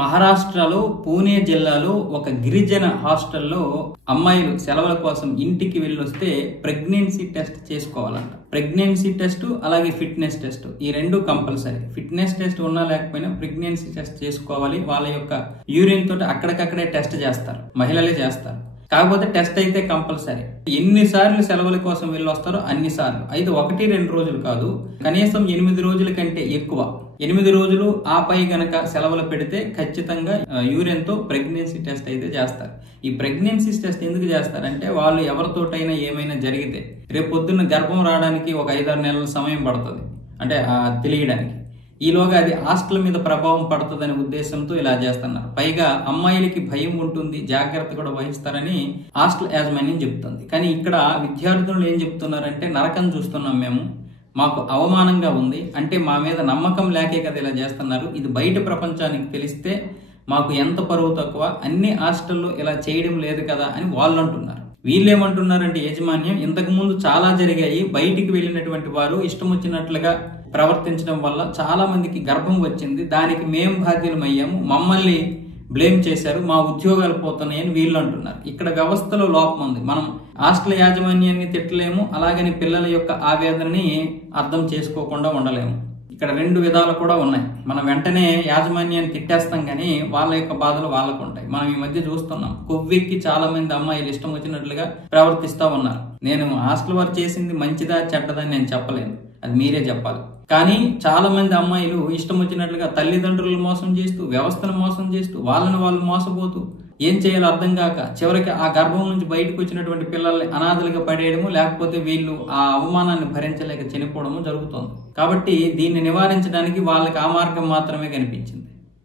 మహారాష్ట్రలో పూణే జిల్లాలో ఒక గిరిజన హాస్టల్లో అమ్మాయిలు సెలవుల కోసం ఇంటికి వెళ్ళొస్తే ప్రెగ్నెన్సీ టెస్ట్ చేసుకోవాలంట. ప్రెగ్నెన్సీ టెస్ట్ అలాగే ఫిట్నెస్ టెస్ట్ ఈ రెండు కంపల్సరీ. ఫిట్నెస్ టెస్ట్ ఉన్నా లేకపోయినా ప్రెగ్నెన్సీ టెస్ట్ చేసుకోవాలి. వాళ్ళ యొక్క యూరిన్ తోటి అక్కడికక్కడే టెస్ట్ చేస్తారు, మహిళలే చేస్తారు. కాకపోతే టెస్ట్ అయితే కంపల్సరీ. ఎన్నిసార్లు సెలవుల కోసం వెళ్ళొస్తారో అన్నిసార్లు. అయితే 1-2 రోజులు కాదు, కనీసం 8 రోజుల కంటే ఎక్కువ. 8 రోజులు ఆపై గనక సెలవులు పెడితే ఖచ్చితంగా యూరిన్ తో ప్రెగ్నెన్సీ టెస్ట్ అయితే చేస్తారు. ఈ ప్రెగ్నెన్సీ టెస్ట్ ఎందుకు చేస్తారంటే వాళ్ళు ఎవరితోటైనా ఏమైనా జరిగితే రేపు పొద్దున్న గర్భం రావడానికి ఒక 5-6 నెలల సమయం పడుతుంది, అంటే తెలియడానికి. ఈలోగా అది హాస్టల్ మీద ప్రభావం పడుతుందనే ఉద్దేశంతో ఇలా చేస్తున్నారు. పైగా అమ్మాయిలకి భయం ఉంటుంది, జాగ్రత్త కూడా వహిస్తారని హాస్టల్ యాజమాన్యం చెప్తుంది. కానీ ఇక్కడ విద్యార్థులు ఏం చెప్తున్నారంటే నరకం చూస్తున్నాం మేము, మాకు అవమానంగా ఉంది, అంటే మా మీద నమ్మకం లేకే కదా ఇలా చేస్తున్నారు, ఇది బయట ప్రపంచానికి తెలిస్తే మాకు ఎంత పరువు తక్కువ, అన్ని హాస్టల్లో ఇలా చేయడం లేదు కదా అని వాళ్ళు అంటున్నారు. వీళ్ళేమంటున్నారంటే యాజమాన్యం ఇంతకు ముందు చాలా జరిగాయి, బయటికి వెళ్ళినటువంటి వారు ఇష్టం వచ్చినట్లుగా ప్రవర్తించడం వల్ల చాలా మందికి గర్భం వచ్చింది, దానికి మేము బాధ్యులమయ్యాము, మమ్మల్ని బ్లేమ్ చేశారు, మా ఉద్యోగాలు పోతున్నాయని వీళ్ళు అంటున్నారు. ఇక్కడ వ్యవస్థలో లోపం ఉంది. మనం హాస్టల్ యాజమాన్యాన్ని తిట్టలేము, అలాగని పిల్లల యొక్క ఆవేదనని అర్థం చేసుకోకుండా ఉండలేము. ఇక్కడ 2 విధాలు కూడా ఉన్నాయి. మనం వెంటనే యాజమాన్యాన్ని తిట్టేస్తాం కానీ వాళ్ళ యొక్క బాధలు వాళ్ళకు ఉంటాయి. మనం ఈ మధ్య చూస్తున్నాం, కొవ్వెక్కి చాలా మంది అమ్మాయిలు ఇష్టం వచ్చినట్లుగా ప్రవర్తిస్తూ ఉన్నారు. నేను హాస్టల్ వారు చేసింది మంచిదా చెడ్డదని నేను చెప్పలేను, అది మీరే చెప్పాలి. కానీ చాలా మంది అమ్మాయిలు ఇష్టం వచ్చినట్లుగా తల్లిదండ్రులు మోసం చేస్తూ, వ్యవస్థను మోసం చేస్తూ, వాళ్ళని వాళ్ళు మోసపోతూ, ఏం చేయాలో అర్థం కాక చివరికి ఆ గర్భం నుంచి బయటకు వచ్చినటువంటి పిల్లల్ని అనాథలుగా పడేయడము, లేకపోతే వీళ్ళు ఆ అవమానాన్ని భరించలేక చనిపోవడము జరుగుతోంది. కాబట్టి దీన్ని నివారించడానికి వాళ్ళకి ఆ మార్గం మాత్రమే కనిపించింది.